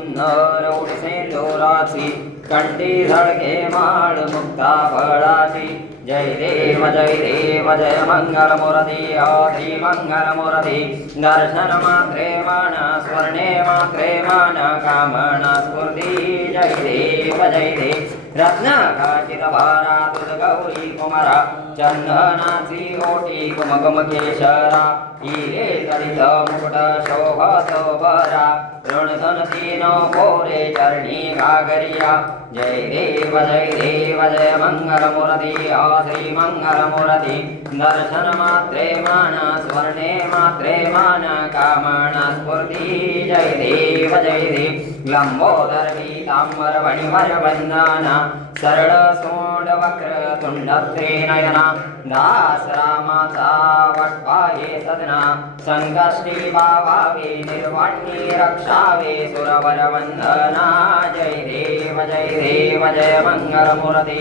सुंदर उडसेंदुराची कंठी झळके माळ मुक्ता फळाची जय देव जय मंगलमूर्ती श्री मंगलमूर्ती दर्शन मात्रे मन स्वर्णे मात्रे मन कामना स्फूर्ती जय देव रत्नाकाचित भारा तुझ गौरी कुमारा चंदनाची ओटी कुमकुम केशरा हिरे जडित मुकुट शोभत बरा ऋणधन तीन पोरे चरणी घागरिया जय देव जय मंगलमूर्ती श्री मंगलमूर्ती दर्शन मात्रे मन स्वर्णे मात्रे मन कामना स्फूर्ती जय देव लंबोदर पीतांबर मणिमर वंदना सरळ सोंड वक्र तुंड त्रिनयना दास रामाचा वटपाये सदना संकष्टी पावावे निर्वाणी रक्षावे सुरवर वंदना जय देव जय मंगलमूर्ती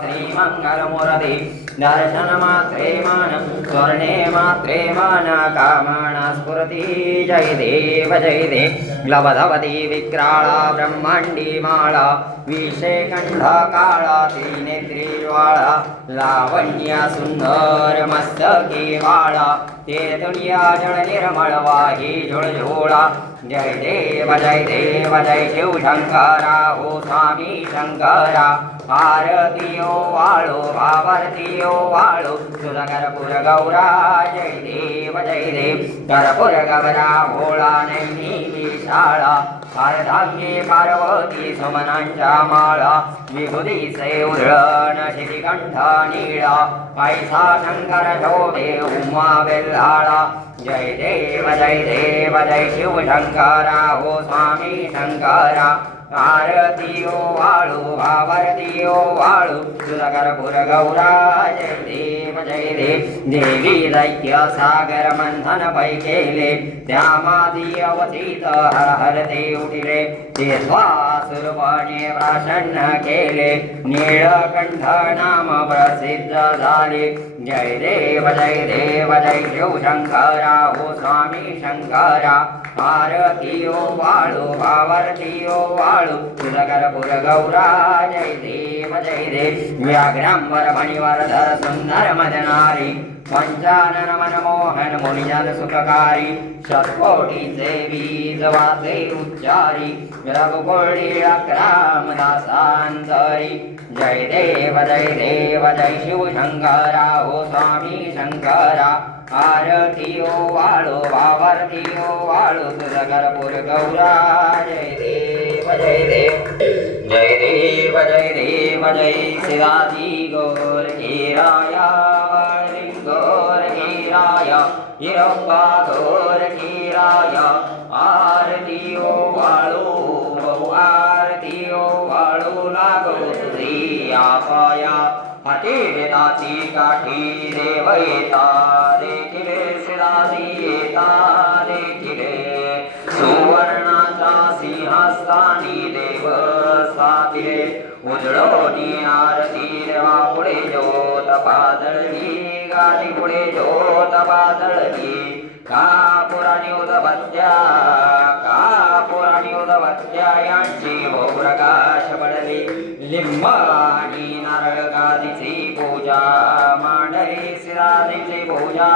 श्री मंगलमूर्ती दर्शन मात्रे मन स्वर्णे मात्रे मन कामना स्फूर्ती जय देव लवधवती विक्राळा ब्रह्मांडी माळा विषेकंठ काळा त्रिनेत्री ज्वाळा लावण्य सुंदर मस्तकी वाळा ते दुनिया जळ निर्मळ वाही झुळझुळा जय देव जय शिव शंकरा हो स्वामी शंकरा आरतीयो वाळो आवर्तीयो वाळो तुझा कर्पूर गौरा जय देव कर्पूर गौरा भोळा नैनी शाळा पारधान्ये पार्वती सुमनांच्या माळा विभूतीचे उधळण शितिकंठ नीळा पैसा शंकर शोभे उमा बेल्हाळा जय देव जय शिव शंकरा हो स्वामी शंकरा आरतीयो वाळू आवर्तीयो वाळू तुझा कर्पूर गौरा जय देव देवी दैत्य सागर मंथन पै केले त्यामादी अवतीत हर हर ते उठिले ते स्वासुरपणे प्राशन्न केले नीळकंठ नाम प्रसिद्ध झाले जय देव जय शिव शंकरा हो स्वामी शंकरा आरतीयो वाळू आवर्तीयो वाळू तुझा कर्पूर गौरा जय देव व्याघ्रांबर मणिवरधर सुंदर मदनारी पंचानन मनमोहन मुनिजन सुखकारी शतकोटीचे बीज वाचे उच्चारी रघुकुळी अक्रामदासांतरी जय देव जय शिव शंकरा हो स्वामी शंकरा आरतीयो वाळो आवर्तीयो वाळो तुझा कर्पूर गौरा जय देव जय शिवाजी गौर कीराया गौर कीराया हिरप्पा गौर कीराया आरतीयो वाळो बहु आरतीयो वाळो लागो तुझी आपाया हाती वेदाची काठी देव येता देखिले शिराजी येता देखिले सुवर्णाचा सिंहास्थानी देव स्थापिले उजळोनी आरती देवा पुढे ज्योत पाजळली गादी पुढे ज्योत पाजळली कापुराणी उदबत्त्या यांची प्रकाश पडली लिंब आणि नारळ गादीची पूजा मांडली शिराजीची पूजा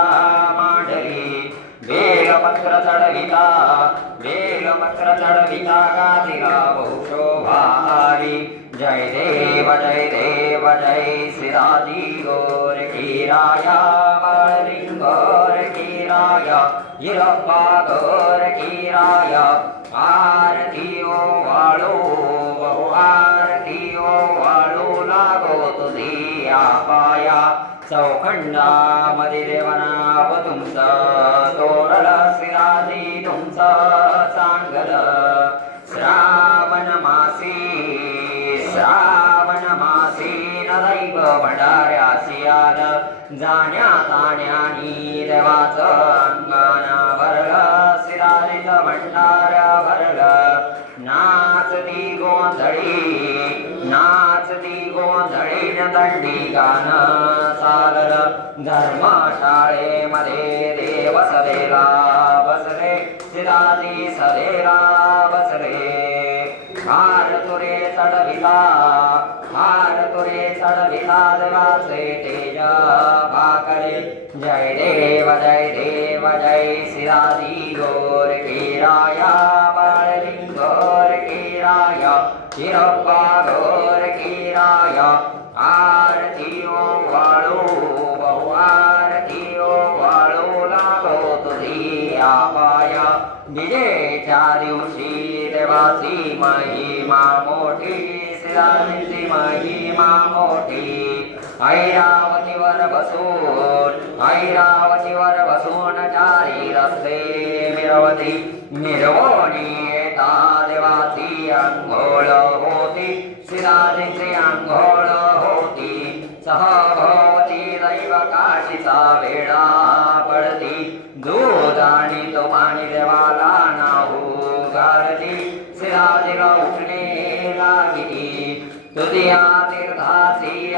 मांडली बेलपत्र चढविता गादिला बहुशोभा आली जय देव जय शिराजी गौर कीराया बाळलिंगोर कीराया हिरप्पा गौर कीराया आरतीयो वाळो बहु आरतीयो वाळो लागो तुझी आपाया चौखंडामध्ये देवनाव तुमचं तोरल शिराजी तुमचं चांगल श्रावण मासी नदैव भंडाऱ्यासी आल जाण्यात आण्यानी देवाचं अंगण भरलं शिराजीचं भंडार भरलं नाचती गोंधळी दंडी गाणं चाललं धर्मशाळेमध्ये देव सदेला बसले शिराजी सदेला बसले हार तुरे चढविला हार तुरे चढविला देवाचे तेज भाकरे जय देव जय शिराजी गोर किराया बाळलिंगोर किराया शिरप्पा गोर किराया आरती ओम वाळू बहु आरती ओम वाळू लागो तुझी आपाया विजेच्या दिवशी देवाची महिमा मोठी शिराजीची महिमा मोठी ऐरावतीवर बसून चारी रस्ते मिरवती मिरवणी येता देवाची अंघोळ होती शिराजीची अंघोळ होती सहभवती दैव काशीचा वेळा पडती दूध आणि तो पाणी देवाला नाहू घालती शिराजीला उठणे लागली तुझिया तीर्थाची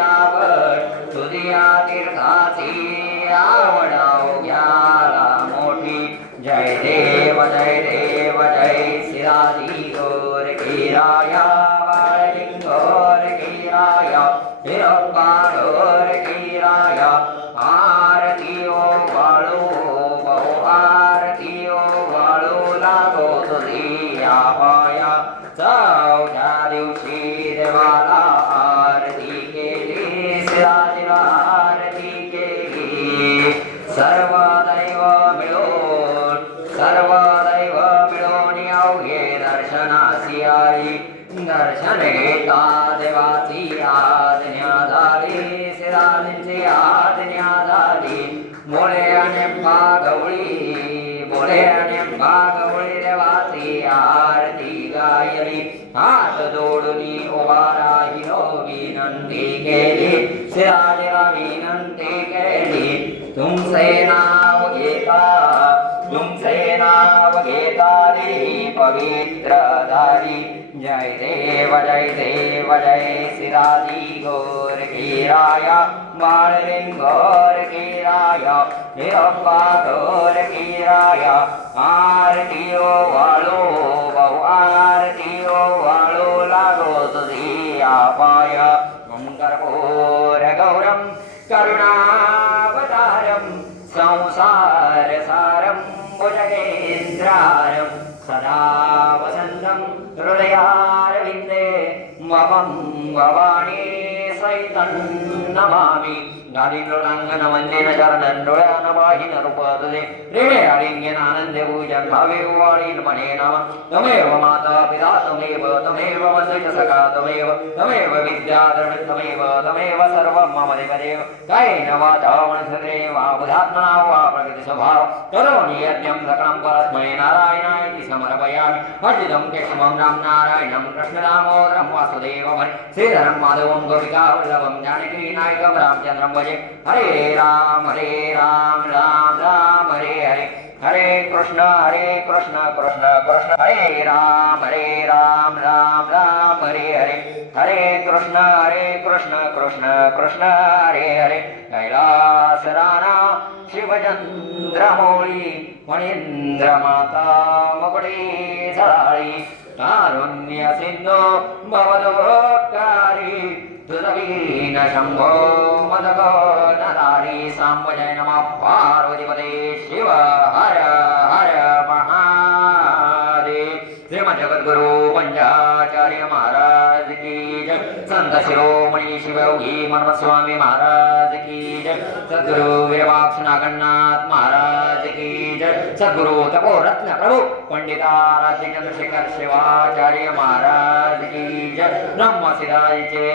आवड अवघ्याला मोठी जय देव जय शिराजी गोर किराया बाळलिंगोर किराया हिरप्पा गोर किराया आरती ओ वाळू बहु आरती ओ वाळू लागो तुझी आपाया चौथ्या दिवशी देवाला आरती केली शिराजीला आरती केली सर्व दैव मिळून अवघे दर्शनासी आई दर्शन घेता देवाची आज्ञा झाली शिराजींची आज्ञा झाली बोले आणि भागवळी देवाची आरती गायली हात जोडून उभा राहिलो विनंती केली शिराजीला विनंती केली तुमचे नाव घेता देही पवित्र झाली जय देव जय शिराजी गोर किराया बाळलिंगोर किराया हिरप्पा गोर किराया आरती ओ वाळू बहु आरती ओ वाळू लागो तुझी आपाया कर्पूर गौरम करुणावतारम संसार सारम भुजगेन्द्रारम सदा वसन्तं हृदयारविन्दे ममं भवानी सहितं नमामि गादिलोलांगनवन्देन चरणन्दोळानवाहिन रूपदे ऋणे आलिङ्गनानन्दे पूजन् भावे वाणीन् मने नमः तमेव माता पिता तमेव वन्दे च सखा तमेव विद्याधरणं तमेव सर्वं मम देवदेव कायेन वाचा मनसेन्द्रियेण वा बुद्ध्यात्मना वा प्रकृतिस्वभाव करोमि यज्ञं सकलं परस्मै नारायणाय समर्पयामि अर्जितं केशवं राम नारायणं कृष्णदामोदरं वासुदेवं श्रीधरं माधवं गोपिकावल्लभं जानकीनायकं रामचन्द्रं भजे हरे राम राम राम हरे हरे हरे कृष्ण कृष्ण कृष्ण हरे राम राम राम हरे हरे हरे कृष्ण कृष्ण कृष्ण हरे हरे कैलास राणा शिवचंद्रमौळी मणींद्र माता मुकुटी झळाळी कारुण्य सिंधू भवदोपकारी दुर्वीन शंभो मदगो नदारी सांब जय नमः पार्वतीपते शिव हर हर महादेव श्रीमद जगद्गुरु पंचाचार्य महाराज की जय संत शिरोमणी शिवयोगी मनमत स्वामी महाराज की जय सद्गुरु वीरवाक्ष नागनाथ महाराज की जय सद्गुरु तपोरत्न प्रभु पंडिताराध्य चंद्रशेखर शिवाचार्य महाराज की जय ब्रह्मशिराजीचे